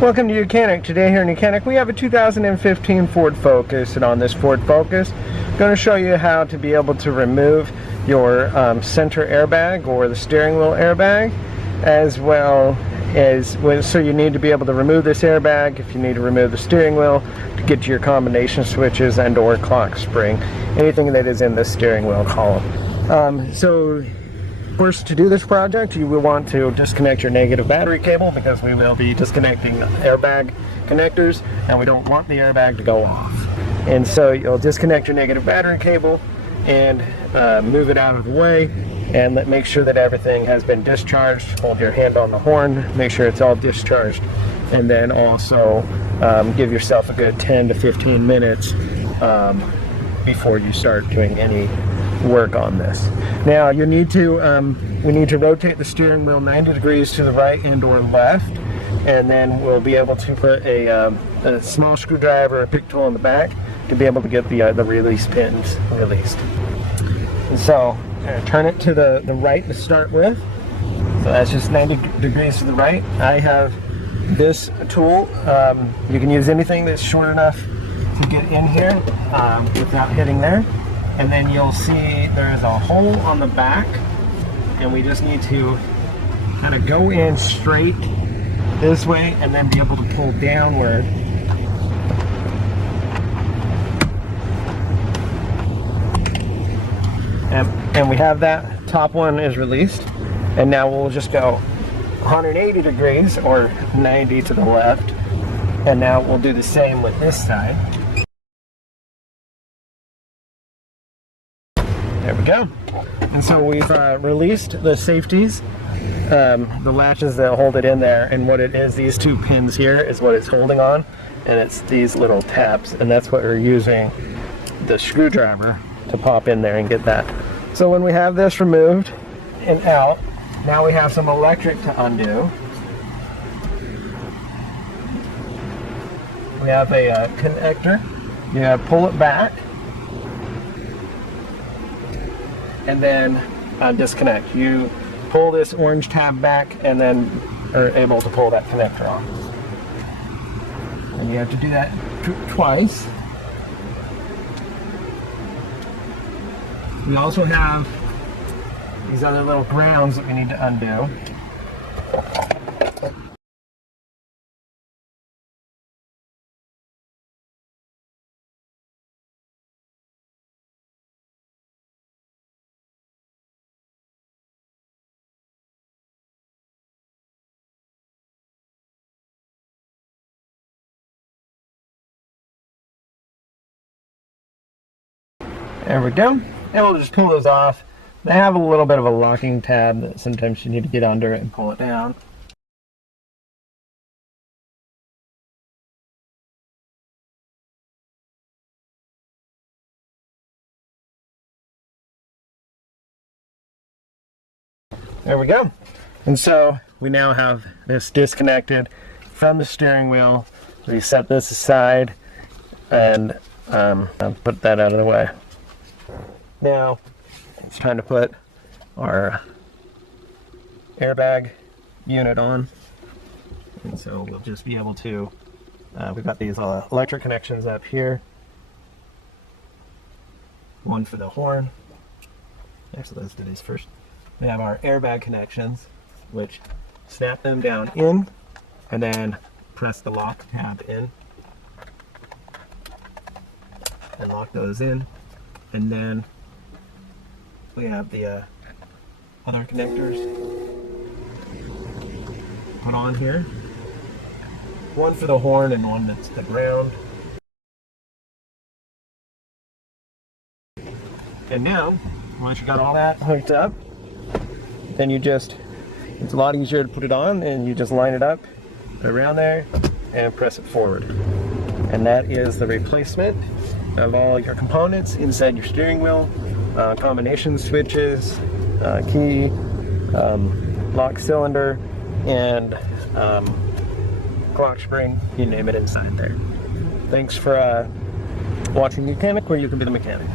Welcome to YOUCANIC. Today here in YOUCANIC we have a 2015 Ford Focus, and on this Ford Focus I'm going to show you how to be able to remove your center airbag or the steering wheel airbag, as well as so you need to be able to remove this airbag if you need to remove the steering wheel to get to your combination switches and or clock spring, anything that is in the steering wheel column. So first, to do this project, you will want to disconnect your negative battery cable, because we will be disconnecting airbag connectors and we don't want the airbag to go off. And so you'll disconnect your negative battery cable and move it out of the way, and make sure that everything has been discharged. Hold your hand on the horn, make sure it's all discharged, and then also give yourself a good 10 to 15 minutes before you start doing any work on this. Now you need to we need to rotate the steering wheel 90 degrees to the right and or left, and then we'll be able to put a small screwdriver, a pick tool in the back to be able to get the release pins released. And so turn it to the right to start with. So that's just 90 degrees to the right. I have this tool. You can use anything that's short enough to get in here without hitting there. And then you'll see there's a hole on the back, and we just need to kind of go in straight this way and then be able to pull downward. And we have that top one is released, and now we'll just go 180 degrees or 90 to the left, and now we'll do the same with this side. There we go. And so we've released the safeties, the latches that hold it in there, and what it is, these two pins here is what it's holding on, and it's these little tabs, and that's what we're using the screwdriver to pop in there and get that. So when we have this removed and out, now we have some electric to undo. We have a connector. You pull it back, and then disconnect. You pull this orange tab back and then are able to pull that connector off. And you have to do that twice. We also have these other little grounds that we need to undo. There we go. And we'll just pull those off. They have a little bit of a locking tab that sometimes you need to get under it and pull it down. There we go. And so we now have this disconnected from the steering wheel. We set this aside and put that out of the way. Now it's time to put our airbag unit on, and so we'll just be able to we've got these electric connections up here, one for the horn. Actually, let's do these first. We have our airbag connections, which snap them down in and then press the lock tab in and lock those in, and then we have the other connectors put on here. One for the horn and one that's the ground. And now, once you got all that hooked up, then it's a lot easier to put it on, and you just line it up around there and press it forward. And that is the replacement of all your components inside your steering wheel. Combination switches, key, lock cylinder, and clock spring, you name it inside there. Thanks for watching YOUCANIC, where you can be the mechanic.